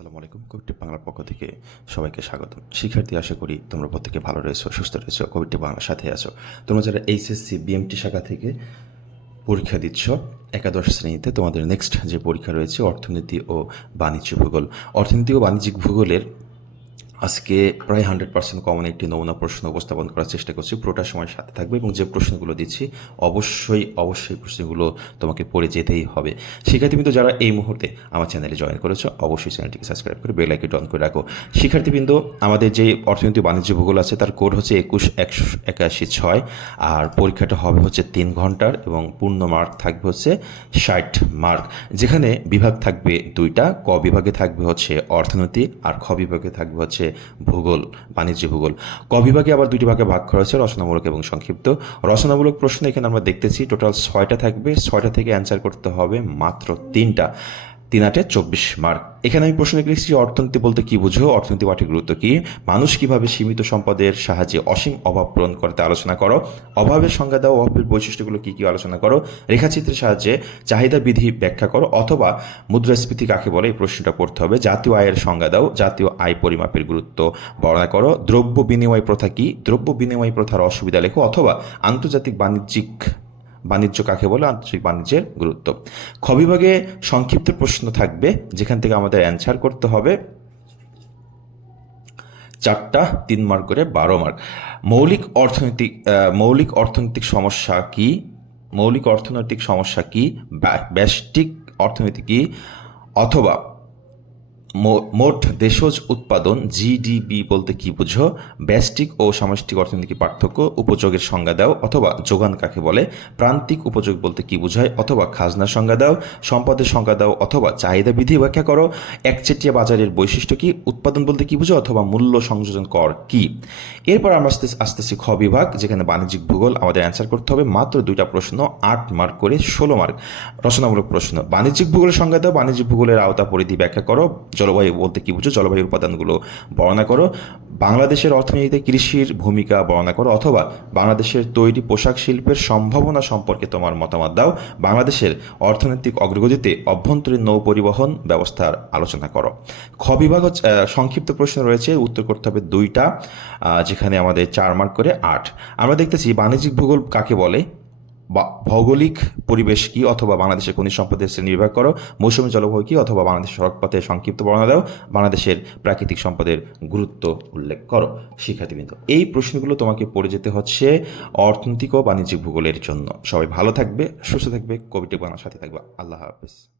আসসালামু আলাইকুম। কোভিডটি বাংলার পক্ষ থেকে সবাইকে স্বাগত শিক্ষার্থী, আশা করি তোমরা প্রত্যেকে ভালো রয়েছো, সুস্থ রয়েছো। কোভিডটি বাংলার সাথে আছো। তোমরা যারা এইচএসসি, বিএমটি শাখা থেকে পরীক্ষা দিচ্ছ, একাদশ শ্রেণীতে তোমাদের নেক্সট যে পরীক্ষা রয়েছে, অর্থনীতি ও বাণিজ্য ভূগোল। অর্থনীতি ও বাণিজ্যিক ভূগোলের আজকে প্রায় হান্ড্রেড পার্সেন্ট কমন একটি নমুনা প্রশ্ন উপস্থাপন করার চেষ্টা করছি। পুরোটা সময় সাথে থাকবে এবং যে প্রশ্নগুলো দিচ্ছি, অবশ্যই অবশ্যই প্রশ্নগুলো তোমাকে পড়ে যেতেই হবে। শিক্ষার্থীবৃন্দ যারা এই মুহূর্তে আমার চ্যানেলে জয়েন করেছ, অবশ্যই চ্যানেলটিকে সাবস্ক্রাইব করে বেল আইকনটি অন করে রাখো। শিক্ষার্থীবৃন্দ, আমাদের যে অর্থনীতি বাণিজ্য ভূগোল আছে, তার কোড হচ্ছে একুশ একশো একাশি ছয়, আর পরীক্ষাটা হবে হচ্ছে তিন ঘণ্টার এবং পূর্ণ মার্ক থাকবে হচ্ছে ষাট মার্ক যেখানে বিভাগ থাকবে দুইটা, ক বিভাগে থাকবে হচ্ছে অর্থনীতি আর খ বিভাগে থাকবে হচ্ছে ভূগোল, বাণিজ্য, ভূগোল। ক বিভাগে আবার দুটি ভাগে ভাগ করা হয়েছে, রচনামূলক এবং সংক্ষিপ্ত। রচনামূলক প্রশ্ন এখানে আমরা দেখতেছি, টোটাল ছয়টা থাকবে। ছয়টা থেকে অ্যান্সার করতে হবে মাত্র তিনটা। তিন আটে চব্বিশ মার্ক। এখানে আমি প্রশ্ন লিখেছি, অর্থনীতি বলতে কি বুঝো? অর্থনীতি পাঠের গুরুত্ব কি? মানুষ কীভাবে সীমিত সম্পদের সাহায্যে অসীম অভাব পূরণ করতে আলোচনা করো? অভাবের সংজ্ঞা দাও, অভাবের বৈশিষ্ট্যগুলো কি কি আলোচনা করো? রেখাচিত্রের সাহায্যে চাহিদা বিধি ব্যাখ্যা করো? অথবা মুদ্রাস্ফীতি কাকে বলে? এই প্রশ্নটা পড়তে হবে। জাতীয় আয়ের সংজ্ঞা দাও, জাতীয় আয় পরিমাপের গুরুত্ব বর্ণনা করো। দ্রব্য বিনিময় প্রথা কি? দ্রব্য বিনিময় প্রথার অসুবিধা লেখো অথবা আন্তর্জাতিক বাণিজ্যিক বাণিজ্য কাকে বলে? আন্তর্জাতিক বাণিজ্যের গুরুত্ব। খ বিভাগে সংক্ষিপ্ত প্রশ্ন থাকবে, যেখান থেকে আমাদের অ্যান্সার করতে হবে। চারটা, তিন মার্ক করে বারো মার্ক মৌলিক অর্থনৈতিক মৌলিক অর্থনৈতিক সমস্যা কি? মৌলিক অর্থনৈতিক সমস্যা কি? ব্যা- ব্যষ্টিক অর্থনীতি কি? অথবা মোট দেশজ উৎপাদন জিডিপি বলতে কি বুঝো? ব্যষ্টিক ও সামষ্টিক অর্থনীতি পার্থক্য, উপযোগের সংজ্ঞা দাও অথবা যোগান কাকে বলে? প্রান্তিক উপযোগ বলতে কি বোঝায়? অথবা খাজনার সংজ্ঞা দাও, সম্পদের সংজ্ঞা দাও অথবা চাহিদা বিধি ব্যাখ্যা করো। একচেটিয়া বাজারের বৈশিষ্ট্য কি? উৎপাদন বলতে কি বুঝো? অথবা মূল্য সংযোজন কর কি? এরপর আমরা আসতে আসতেছি খ বিভাগ, যেখানে বাণিজ্যিক ভূগোল আমাদের অ্যান্সার করতে হবে। মাত্র দুইটা প্রশ্ন, আট মার্ক করে ষোলো মার্ক রচনামূলক প্রশ্ন। বাণিজ্যিক ভূগোলের সংজ্ঞা দাও, বাণিজ্যিক ভূগোলের আওতা পরিধি ব্যাখ্যা করো। জলবায়ু বলতে কি বুঝো? জলবায়ুর উপাদানগুলো বর্ণনা করো। বাংলাদেশের অর্থনীতিতে কৃষির ভূমিকা বর্ণনা করো, অথবা বাংলাদেশের তৈরি পোশাক শিল্পের সম্ভাবনা সম্পর্কে তোমার মতামত দাও। বাংলাদেশের অর্থনৈতিক অগ্রগতিতে অভ্যন্তরীণ নৌ পরিবহন ব্যবস্থার আলোচনা করো। খ বিভাগ সংক্ষিপ্ত প্রশ্ন রয়েছে, উত্তর করতে হবে দুইটা যেখানে আমাদের চার মার্ক করে আট। আমরা দেখতেছি বাণিজ্যিক ভূগোল কাকে বলে? ভৌগোলিক পরিবেশ কি অথবা বাংলাদেশের খনিজ সম্পদের শ্রেণি বিভাগ করো, মৌসুমী জলবায়ু কি অথবা বাংলাদেশের সড়কপথে সংক্ষিপ্ত বর্ণনা দাও, বাংলাদেশের প্রাকৃতিক সম্পদের গুরুত্ব উল্লেখ করো। শিক্ষার্থীবৃন্দ, এই প্রশ্নগুলো তোমাকে পড়ে যেতে হচ্ছে অর্থনৈতিক ও বাণিজ্যিক ভূগোলের জন্য। সবাই ভালো থাকবে, সুস্থ থাকবে কবিটি বানার সাথে থাকবে। আল্লাহ হাফেজ।